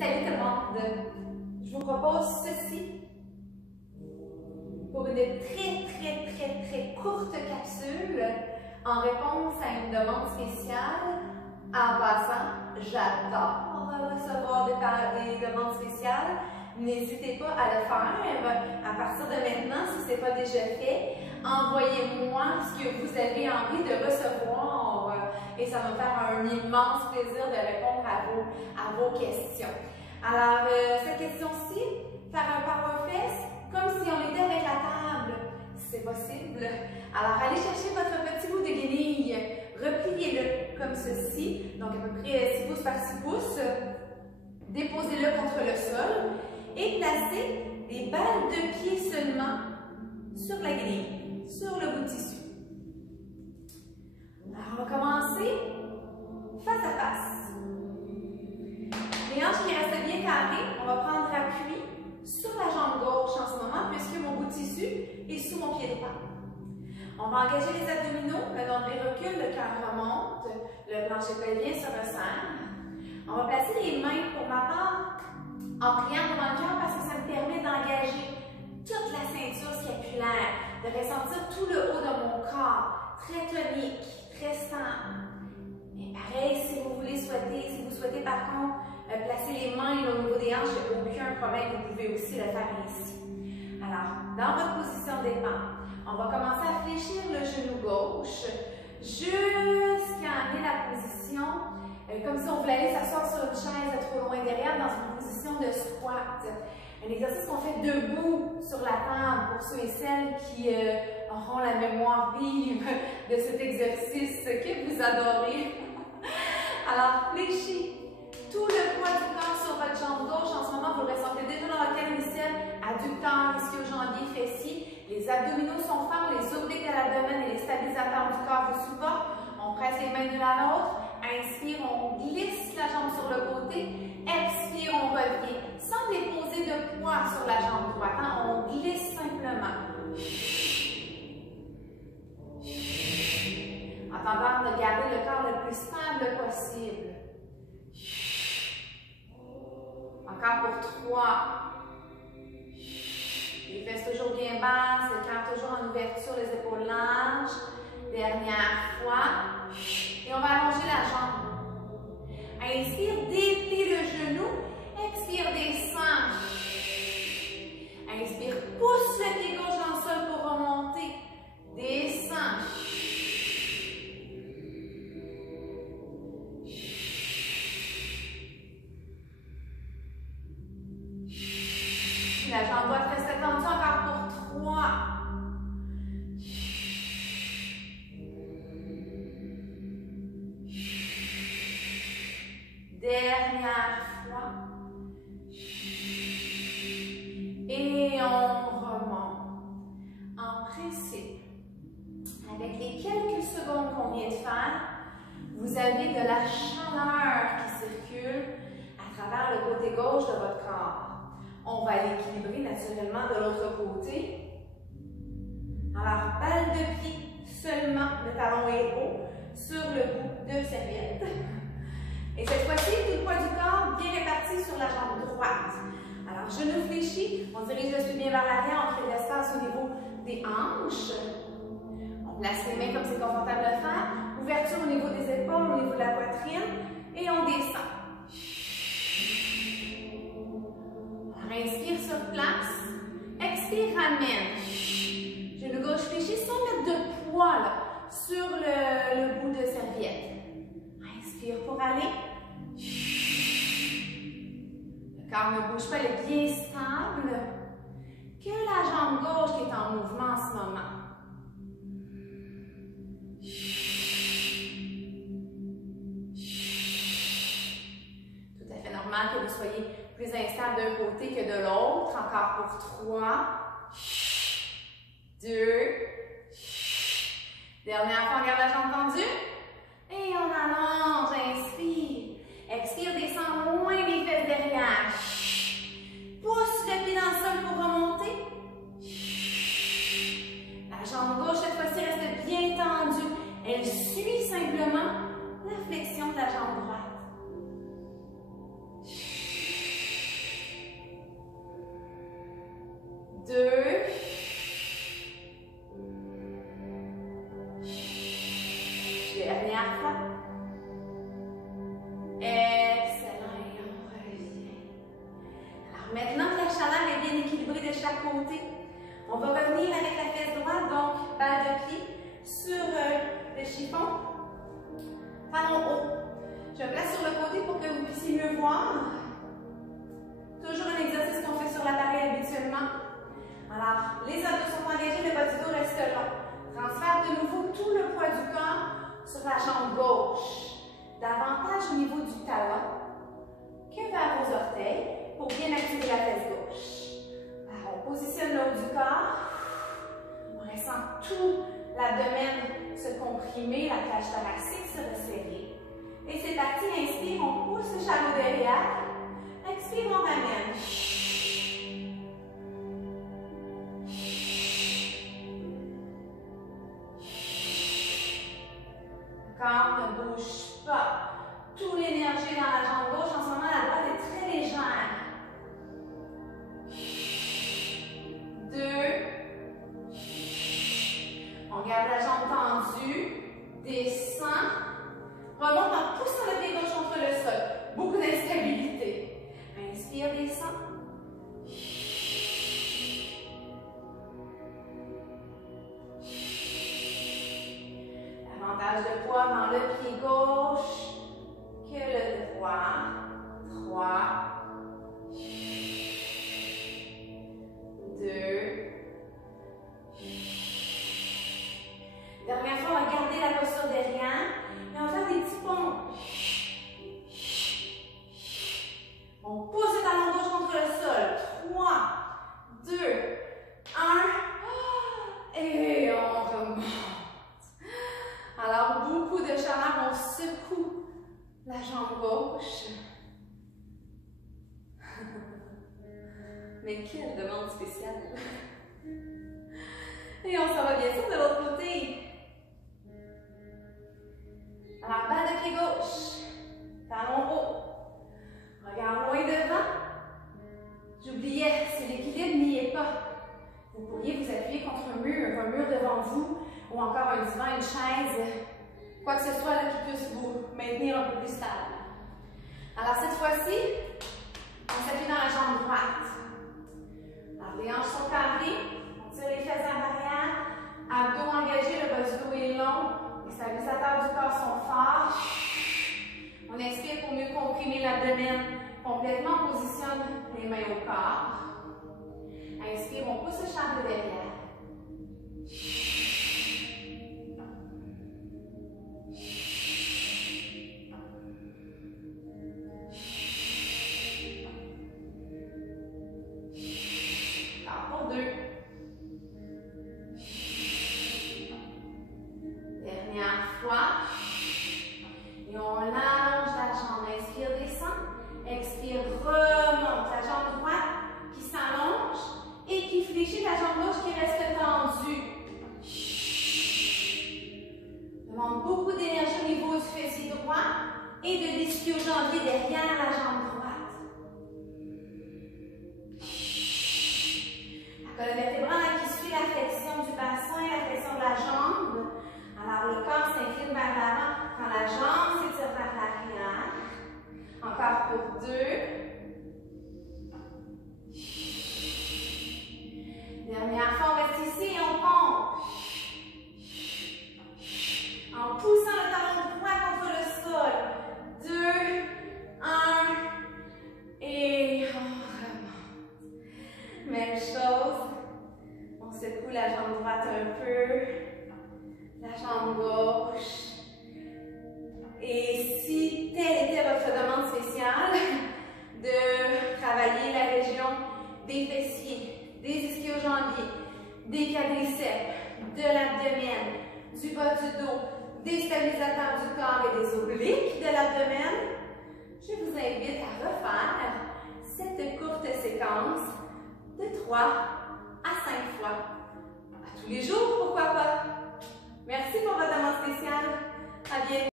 Salut tout le monde! Je vous propose ceci pour une très courte capsule en réponse à une demande spéciale. En passant, j'adore recevoir des demandes spéciales. N'hésitez pas à le faire. À partir de maintenant, si ce n'est pas déjà fait, envoyez-moi ce que vous avez envie de recevoir et ça va me faire un immense plaisir de répondre à vos questions. Alors, cette question-ci, faire un power fest comme si on était avec la table. C'est possible. Alors, allez chercher votre petit bout de guenille, repliez-le comme ceci, donc à peu près 6 pouces par 6 pouces. Déposez-le contre le sol et placez des balles de pied seulement sur la grille, sur le bout de tissu. Alors, on va commencer face à face. Les hanches qui restent bien carrées, on va prendre appui sur la jambe gauche en ce moment puisque mon bout de tissu est sous mon pied droit. On va engager les abdominaux, le nombril recule, le cœur remonte, le plancher pelvien se resserre. On va placer les mains pour ma part en priant devant le cœur parce que ça me permet d'engager toute la ceinture scapulaire, de ressentir tout le haut de mon corps, très tonique, très stable. Et pareil, si vous souhaitez par contre placer les mains au niveau des hanches, il n'y a aucun problème, vous pouvez aussi le faire ici. Alors, dans votre position de départ, on va commencer à fléchir le genou gauche jusqu'à amener la position comme si on voulait aller s'asseoir sur une chaise trop loin derrière dans une position de squat. Un exercice qu'on fait debout sur la table pour ceux et celles qui auront la mémoire vive de cet exercice que vous adorez. Alors, fléchis tout le poids du corps sur votre jambe gauche. En ce moment, vous le ressentez déjà dans la colonne initiale, adducteur, ischio-jambier, fessier. Les abdominaux sont forts, les obliques de l'abdomen et les stabilisateurs du corps vous supportent. On presse les mains l'une à l'autre. Inspire, on glisse la jambe sur le côté. Expire, on revient. Sans déposer de poids sur la jambe droite, on glisse simplement. En tentant de garder le corps le plus stable possible. Encore pour 3. Les fesses toujours bien basses, le cœur toujours en ouverture, les épaules larges. Dernière fois. Et on va allonger la jambe. Inspire, déplie le genou. Expire, descend. Inspire, pousse le pied gauche dans le sol pour remonter. Descend. La jambe droite reste tendue encore pour 3. Dernière fois. Et on remonte. En principe, avec les quelques secondes qu'on vient de faire, vous avez de la chaleur qui circule à travers le côté gauche de votre corps. On va l'équilibrer naturellement de l'autre côté. Alors, balle de pied seulement, le talon est haut, sur le bout de serviette. Et cette fois-ci, tout le poids du corps bien réparti sur la jambe droite. Alors, genou fléchi, on dirige le pied bien vers l'arrière, on crée de l'espace au niveau des hanches. On place les mains comme c'est confortable de le faire. Ouverture au niveau des épaules, au niveau de la poitrine. Et on descend. On inspire sur place. Expire, ramène. Genou gauche fléchi sans mettre de poids là, sur le bout de serviette. Inspire pour aller. Le corps ne bouge pas, il est bien stable. Que la jambe gauche qui est en mouvement en ce moment. Tout à fait normal que vous soyez plus instable d'un côté que de l'autre. Encore pour 3. 2. Dernière fois, on garde la jambe tendue. Et on allonge, inspire. Expire, descend loin les fesses derrière. Pousse le pied dans le sol pour remonter. La jambe gauche, cette fois-ci, reste bien tendue. Elle suit simplement la flexion de la jambe droite. chaque côté. On va revenir avec la fesse droite, donc balle de pied sur le chiffon. Talon haut. Je me place sur le côté pour que vous puissiez mieux voir. Toujours un exercice qu'on fait sur l'appareil habituellement. Alors, les abdos sont engagés, le bas du dos reste long. Transfère de nouveau tout le poids du corps sur la jambe gauche. Davantage au niveau du talon que vers vos orteils pour bien activer la fesse gauche. Alors, on positionne le haut du corps. On ressent tout l'abdomen se comprimer, la cage thoracique se resserrer. Et c'est parti, inspire, on pousse le chameau derrière. Expire, on ramène. Le corps ne bouge pas. Toute l'énergie dans la jambe gauche, en ce moment, la droite est très légère. 2. On garde la jambe tendue. Descend. Remonte en poussant le pied gauche contre le sol. Beaucoup d'instabilité. Inspire, descend. Davantage de poids dans le pied gauche que le droit. 3. 2. Dernière fois, on va garder la posture derrière. Et on va faire des petits ponts. On pousse le talon gauche contre le sol. 3, 2, 1. Et on remonte. Alors, beaucoup de chaleur, on secoue la jambe gauche. Mais quelle demande spéciale! Et on s'en va bien sûr de l'autre côté. Alors, balle de pied gauche, talon haut. Regarde loin devant. J'oubliais, si l'équilibre n'y est pas, vous pourriez vous appuyer contre un mur devant vous, ou encore un divan, une chaise, quoi que ce soit là, qui puisse vous maintenir un peu plus stable. Alors cette fois-ci, on s'appuie dans la jambe droite. Alors les hanches sont carrées, on tire les fesses en arrière, abdos engagés, le bas du dos est long, les stabilisateurs du corps sont forts. On expire pour mieux comprimer l'abdomen complètement, on positionne les mains au corps. Inspire, on pousse le chameau derrière. Encore pour 2. Dernière fois. Et on allonge la jambe. Inspire, descend. Expire, remonte. La jambe droite qui s'allonge et qui fléchit. La jambe gauche qui reste tendue. Demande beaucoup d'énergie au niveau du fessier droit et de l'ischio-jambier derrière la jambe droite. La colonne vertébrale qui suit la flexion du bassin et la flexion de la jambe. Alors le corps s'incline vers l'avant quand la jambe s'étire vers l'arrière. Encore pour 2. Dernière fois, on reste ici et on pompe. En poussant le talon droit contre le sol. 2, 1. Et on remonte. Même chose. On secoue la jambe droite un peu. La jambe gauche. Et si telle était votre demande spéciale, de travailler la région des fessiers, des ischio-jambiers, des quadriceps, de l'abdomen, du bas du dos, des stabilisateurs du corps et des obliques de l'abdomen, je vous invite à refaire cette courte séquence de 3 à 5 fois. À tous les jours, pourquoi pas? Merci pour votre demande spéciale. À bientôt.